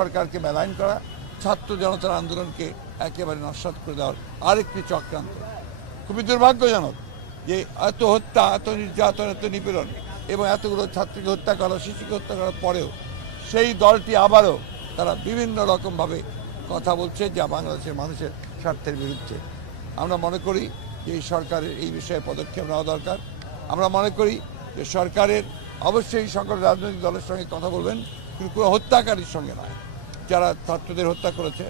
সরকারকে মেলাইন করা, ছাত্র জনতার আন্দোলনকে একেবারে নস্যাৎ করে দেওয়ার আরেকটি চক্রান্ত। খুবই দুর্ভাগ্যজনক যে এত হত্যা, এত নির্যাতন, এত নিপীড়ন এবং এতগুলো ছাত্রীকে হত্যা করা, শিশুকে হত্যা করার পরেও সেই দলটি আবারও তারা বিভিন্ন রকমভাবে কথা বলছে যা বাংলাদেশের মানুষের স্বার্থের বিরুদ্ধে। আমরা মনে করি যে এই সরকারের এই বিষয়ে পদক্ষেপ নেওয়া দরকার। আমরা মনে করি যে সরকারের অবশ্যই সকল রাজনৈতিক দলের সঙ্গে কথা বলবেন, কিন্তু কোনো হত্যাকারীর সঙ্গে নয়। যারা ছাত্রদের হত্যা করেছে,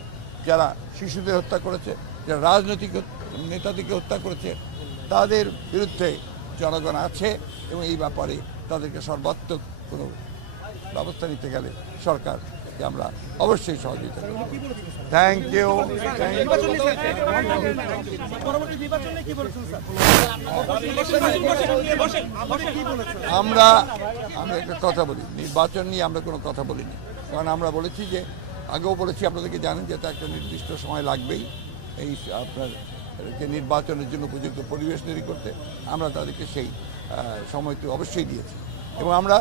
যারা শিশুদের হত্যা করেছে, যারা রাজনৈতিক নেতাদেরকে হত্যা করেছে, তাদের বিরুদ্ধে জনগণ আছে এবং এই ব্যাপারে তাদেরকে সর্বাত্মক কোনো ব্যবস্থা নিতে গেলে সরকারকে আমরা অবশ্যই সহযোগিতা করব। Thank you. আমরা একটা কথা বলি, নির্বাচন নিয়ে আমরা কোনো কথা বলিনি, কারণ আমরা বলেছি যে আগেও বলেছি, আপনাদেরকে জানেন যে একটা নির্দিষ্ট সময় লাগবেই এই আপনার যে নির্বাচনের জন্য উপযুক্ত পরিবেশ তৈরি করতে। আমরা তাদেরকে সেই সময়টি অবশ্যই দিয়েছি এবং আমরা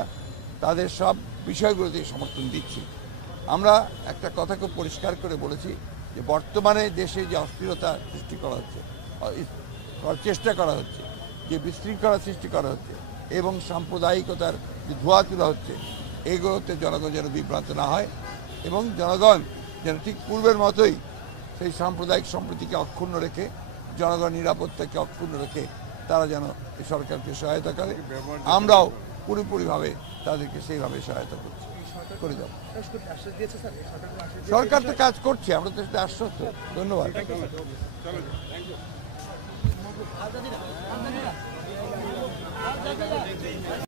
তাদের সব বিষয়গুলোতে সমর্থন দিচ্ছি। আমরা একটা কথা খুব পরিষ্কার করে বলেছি যে বর্তমানে দেশে যে অস্থিরতা সৃষ্টি করা হচ্ছে, চেষ্টা করা হচ্ছে, যে বিশৃঙ্খলা সৃষ্টি করা হচ্ছে এবং সাম্প্রদায়িকতার যে ধোঁয়া তোলা হচ্ছে, এগুলোতে জনগণ যেন বিভ্রান্ত না হয় এবং জনগণ যেন ঠিক পূর্বের মতোই সেই সাম্প্রদায়িক সম্প্রীতিকে অক্ষুণ্ণ রেখে, জনগণ নিরাপত্তাকে অক্ষুণ্ণ রেখে তারা যেন এই সরকারকে সহায়তা করে। আমরাও পুরোপুরিভাবে তাদেরকে সেইভাবে সহায়তা করে যাব। সরকার তো কাজ করছে, আমরা তো সেটা আশ্বস্ত। ধন্যবাদ।